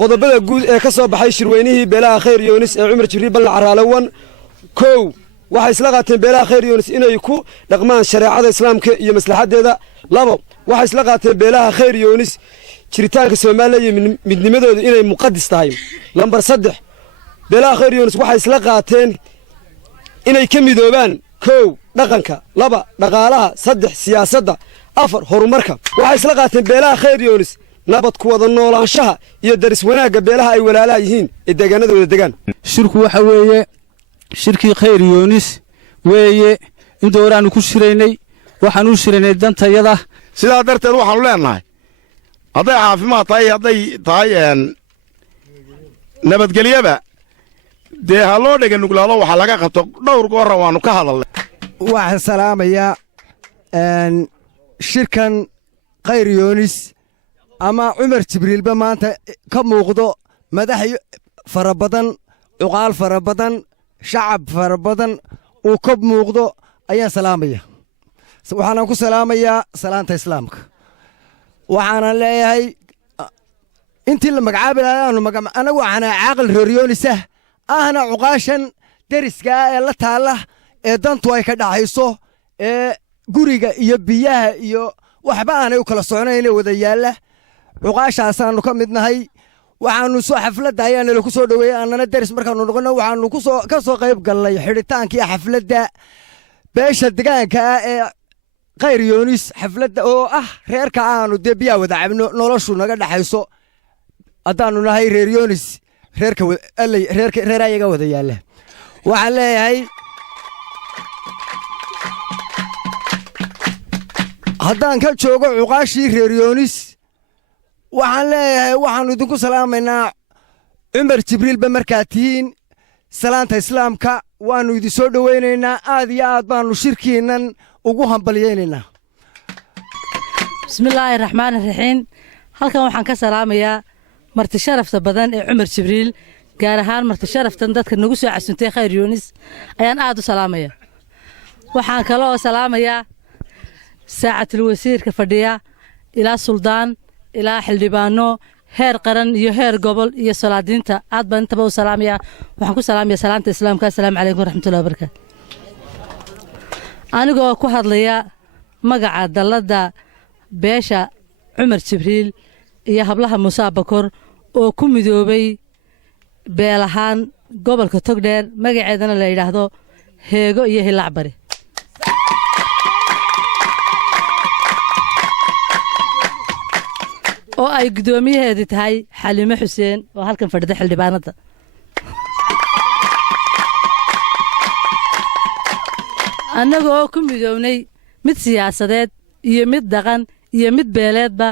qodobada guud ee ka soo baxay shirweynihii beelaha khayr yoonis ee cumar jibriil ballan caraalawan kow waxay isla qaateen beelaha khayr yoonis inay ku dhaqmaan shareecada islaamka iyo maslaxadeeda labo waxay isla qaateen beelaha khayr yoonis jiritaanka Soomaaliya iyo midnimadooda inay muqaddis tahay lambar 3 beelaha khayr yoonis waxay isla qaateen inay ka midoobaan kow dhaqanka laba dhaqaalaha 3 siyaasadda 4 horumarka waxay isla qaateen beelaha khayr yoonis nabad ku wada noolaanshaha iyo daris wanaagga beelaha ay walaalaha yihiin ee deegaanadooda degan shirku waxa weeye shirkii khayr yoonis weeye in dooraanu ku shiraynay waxaan u shiraynay dantayada sidaa darteed waxaanu leenahay hadday caafimaad tahay hadday tahay nabadgelyaba dee ha loo dhega nuglaado waxa laga qabto dhowr goor waanu ka hadalnay waxaan salaamayaa shirkan khayr yoonis ama cumar jibriilba maanta ka muuqdo madax fara badan cuqaal fara badan shacab fara badan uu ka muuqdo ayaan salaamaya waxaanan ku salaamayaa salaanta islaamka waxaanan leeyahay intii la magacaabi lahaa anagu waxaana caaqil reer yoonisah ahna cuqaashan deriska ee la taalla ee dantu ay ka dhaxayso ee guriga iyo biyaha iyo waxba aanay u kala soconayn wada yaalla cuqaashaasaanu ka midnahay waxaanu soo xafladda ayaana la ku soo dhaweeyay annana deris markaanu noqono waxaanu ka soo qayb galnay xidhitaankii xafladda beesha deegaanka ah ee khayr yoonis xafladda oo ah reerka aanu dee biyaa wada cabno noloshu naga dhaxayso haddaanu nahay reer yoonis reer ayaga wada yaalla waxaan leeyahay haddaan ka joogo cuqaashii reer yoonis waxaan leeyahay waxaannu idinku salaamaynaa cumar jibriilba markaad tihiin salaanta islaamka waannu idin soo dhowaynaynaa aad iyo aad baannu shirkiinnan ugu hambalyaynaynaa bismillaahi raxmaani raxiim halkan waxaan ka salaamayaa marti sharafta badan ee cumar jibriil gaar ahaan marti sharaftan dadka nagu soo casuntay khayr yoonis ayaan aad u salaamaya waxaan kaloo salaamayaa saacatul wasiirka fadhiya ilaa suldaan ilaa xildhibaano heer qaran iyo heer gobol iyo salaadiinta aad baan intaba u salaamayaa waxaan ku salaamayaa salaanta islaamka assalaamu calaykum waraxmatullahi wabarakaatu anigoo ku hadlaya magaca dalladda beesha cumar jibriil iyo hablaha muuse bakor oo ku midoobay beel ahaan gobolka togdheer magaceedana la yidhaahdo heego iyo hilacbari oo ay gudoomiyaheedii tahay xaliimo xuseen oo halkan fadhida xildhibaanada annaga oo ku midownay mid siyaasadeed iyo mid dhaqan iyo mid beeleedba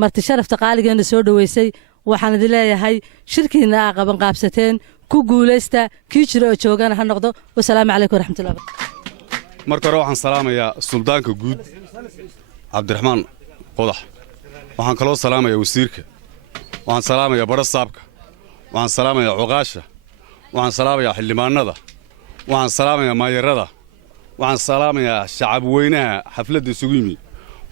marti sharafta qaaligeena soo dhoweysay waxaan idin leeyahay shirkiina aa qaban qaabsateen ku guulaysta kii jira oo joogana ha noqdo wasalaamu calaykum waraxmatullahi marka hore waxaan salaamayaa suldaanka guud cabdiraxmaan qodax waxaan kaloo salaamayaa wasiirka waxaan salaamayaa bara saabka waxaan salaamayaa cuqaasha waxaan salaamayaa xildhibaanada waxaan salaamayaa maayarada waxaan salaamayaa shacab weynaha xafladda isugu yimi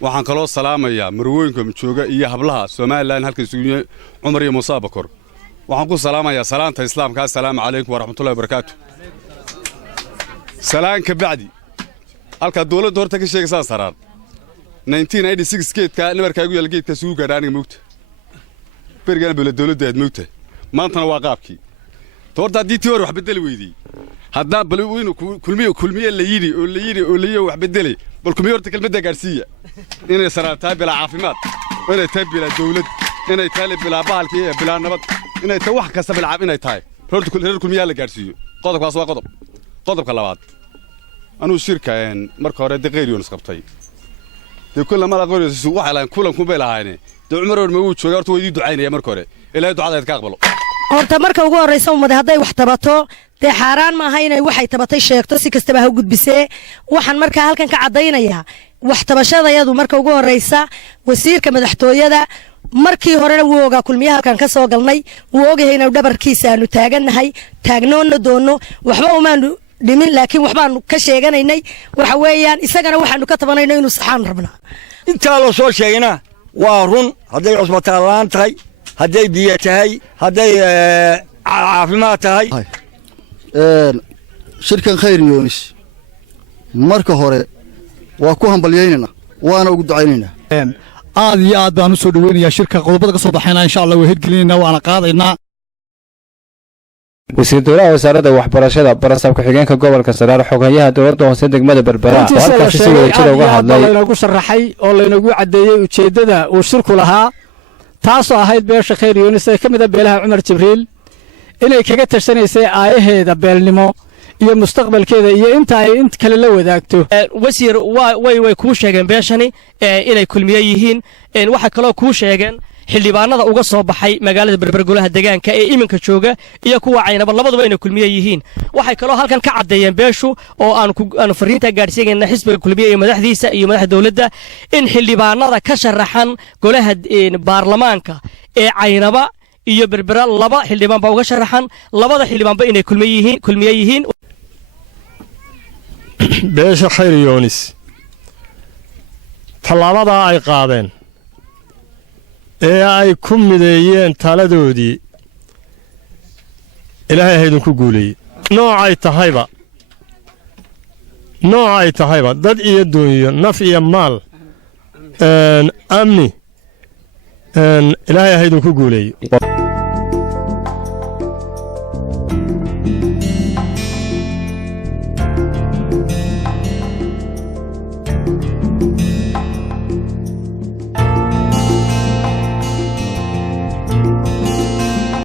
waxaan kaloo salaamayaa marwooyinka jooga iyo hablaha Soomaaliland halka isugu yimi Cumar iyo Muuse Bakor waxaan ku salaamayaa salaanta islaamka assalaamu calaykum waraxmatullahi wabarakaatu salaan ka bacdi halka dawladda horta ka sheegaysaa saraan 1986 geedka nabarkaagu yaal geedka suuga gaadhaaniga moogta bergana bula dawladda aad moogta maantana waa qaabkii toorta hadii tii hore wax bedeli weydii hadda bal inuu kulmiye la yiri wax bedelay bal kulmiye horta kelmadda gaarsiiya inay saraataa bila caafimaad inay tahay bila dawlad inay tahay bila baalkii bila nabad inay tahay wax kasta bila inay tahay horta kulmiye la gaarsiiyo qodobkaas waa qodobka labaad anuu shirkaan marka hore Khayr Yoonis qabtay كل ما أقول واحد لان كلهم كوبي لهاينه دو عمر ورموت شو قرت ويدي دعينا يا مركورة إلا دعاء يتقبلوا horta marka ugu horeysa umada haday wax tabato te xaraan ma hayna waxay tabatay sheegto si kastaba ha gudbisee waxaan marka halkan ka cadeynaya wax tabashadayadu marka ugu horeysa wasiirka madaxtooyada markii horena wuu ogaa kulmiyaha halkan ka soo galnay wuu ogayna dhabarkiisa aanu taaganahay taagnoona doono waxba umaanu dhimin laakiin waxbaanu ka sheeganaynay waxa weeyaan isagana waxaanu ka tabanayno inuu saxaan rabna inta loo soo sheegina waa run haday cusbataan tahay hadday biyo tahay hadday caafimaad tahay shirkan khayr yoonis marka hore waa ku hambalyaynayna waana ugu ducaynaynaa aad iyo aad baan u soo dhaweynayaa shirka qodobada ka soo baxayna insha Allah way hirgelinaynaa waana qaadaynaa wasiir dowlaha wasaaradda waxbarashada barasabka xigeenka gobolka Saraar xogayaha dowladda hoose degmada Berbera halkaas si wada uga hadlay laynagu sharaxay oo laynagu cadeeyay ujeedada uu shirku lahaa taasoo ahayd beesha khayr yoonis ee kamid ah beelaha Cumar Jibriil inay kaga tashanaysay aayaheeda beelnimo iyo mustaqbalkeeda iyo inta ay kale la wadaagto wasiir way ku sheegeen beeshani inay kulmiye yihiin waxa kale oo ku sheegeen xildhibaanada uga soo baxay magaalada Berber golaha deegaanka ee iminka jooga iyo kuwa caynaba labaduba inay kulmiye yihiin waxay kale oo halkan ka cadeeyeen beeshu oo aan fariinta gaarsiinayna xisbiga kulmiye iyo madaxdiisa iyo madaxda dawladda in xildhibaanada ka sharaxan golaha baarlamaanka ee caynaba iyo Berbera laba xildhibaan ba uga sharaxan labada xildhibaanba inay kulmiye yihiin beesha khayr yoonis tallaabada ay qaadeen ee ay ku mideeyeen taladoodii ilaahay haydin ku guuleeyey noocay tahayba dad iyo duunyo naf iyo maal amni ilaahay haydin ku guuleeyey